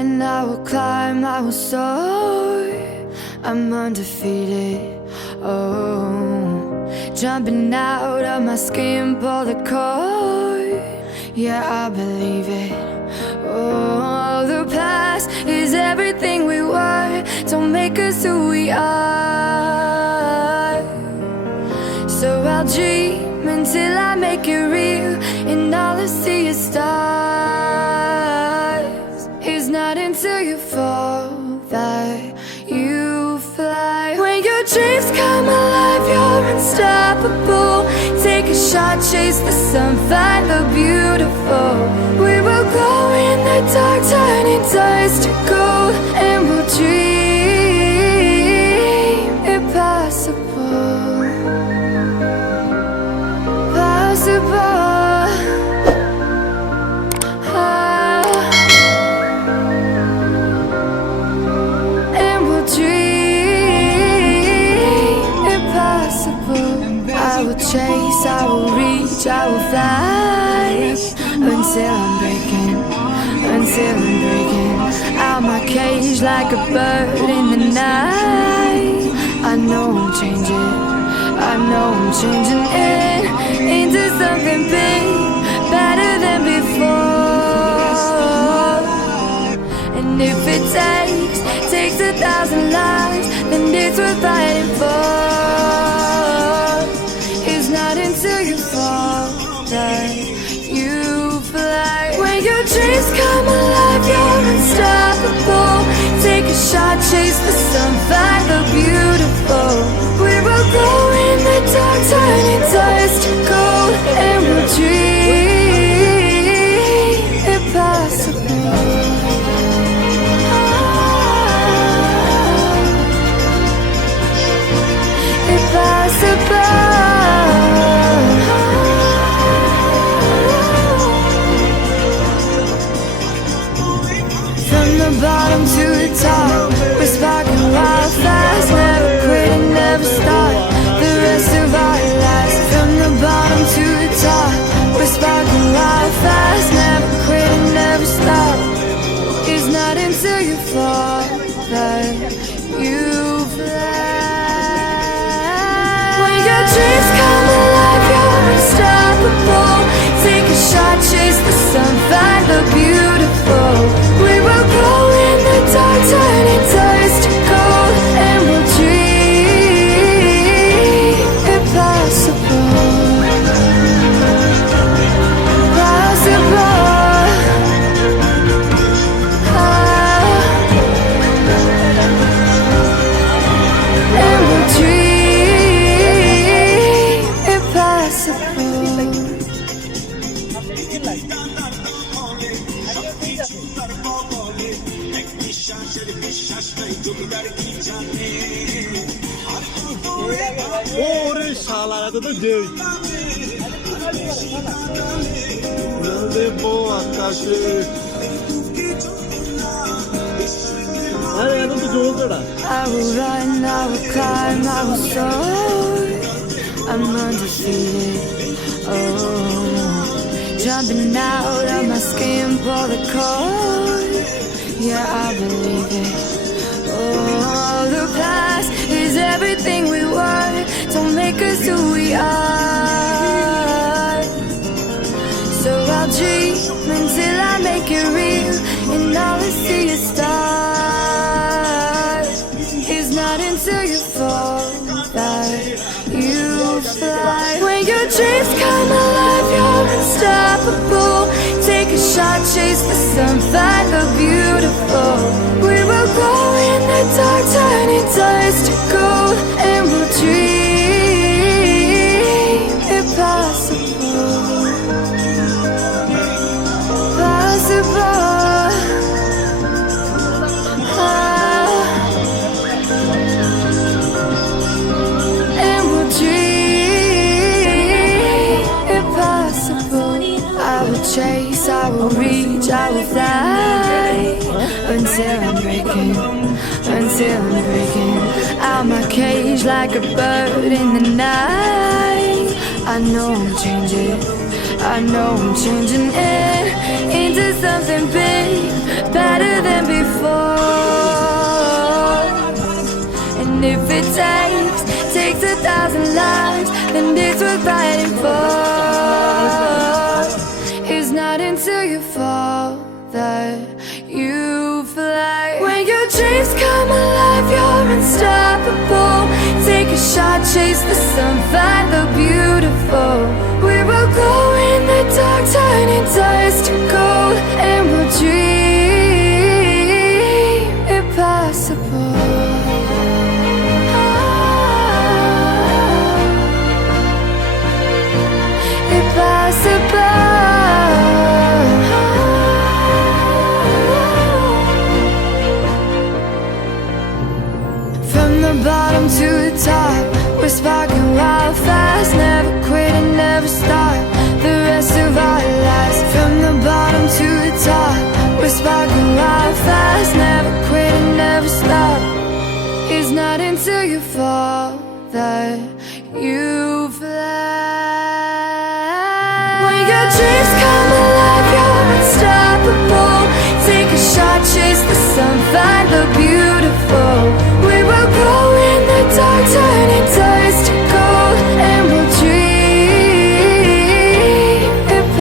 run, I will climb, I will soar. I'm undefeated, oh. Jumping out of my skin, pull the cord. Yeah, I believe it. Oh, the past is everything we were. Don't make us who we are. So I'll dream until I make it real, and all I see is stars. It's not until you fall that you fly. When your dreams come alive, you're unstoppable. Take a shot, chase the sun, find the beautiful. We will go in the dark, turning dust to gold, and we'll dream impossible. And we'll dream impossible. I will chase, I will reach, I will fly until I'm breaking, until I'm breaking out my cage like a bird in the night. I know I'm changing, I know I'm changing it into something big, better than before. And if it takes 1,000 lives, then it's worth fighting for. It's not until you fall that you fly. When your dreams come alive, you're unstoppable. Take a shot, chase the sun, find the beautiful. We will go in the dark, turning dust to gold, and we'll dream impossible. Impossible. From the bottom to the top, we're sparking wild fast. Never quit and never stop the rest of our lives. From the bottom to the top, we're sparking wild fast. Never quit and never stop. It's not until you fall that you fly. When your dreams come alive, you're unstoppable. Take a shot, chase the sun, find the beautiful. We will go in the dark, turning dust to gold, and we'll dream impossible. Possible. And we'll dream impossible. ওরে শালা এত তো যেই দেব আকাশে আরে এত তো জোর না I will run, I will climb, I will soar. I'm undefeated, oh. Jumping out of my skin, pull the cord. Yeah, I believe it. Oh, the past is everything we were. Don't make us who we are. So I'll dream until I make it real, and all I see is stars. It's not until you fall that you fly. When your dreams come alive, you're unstoppable. Take a shot, chase the sun, find the beautiful. We will go in the dark, turning dust to gold, and we'll dream impossible. Possible. And we'll dream impossible. I will chase, I will reach, I will fly until I'm breaking, until I'm breaking out my cage like a bird in the night. I know I'm changing, I know I'm changing it into something big, better than before. it takes 1,000 lives, then it's worth fighting for. It's not until you fall that you fly. When your dreams come alive, you're unstoppable. Take a shot, chase the sun, find the beautiful. We will glow in the dark, turning dust to gold, and we'll dream impossible. From the bottom to the top, we're sparking wild fast. Never quit and never stop the rest of our lives. From the bottom to the top, we're sparking wild fast. Never quit and never stop. It's not until you fall that you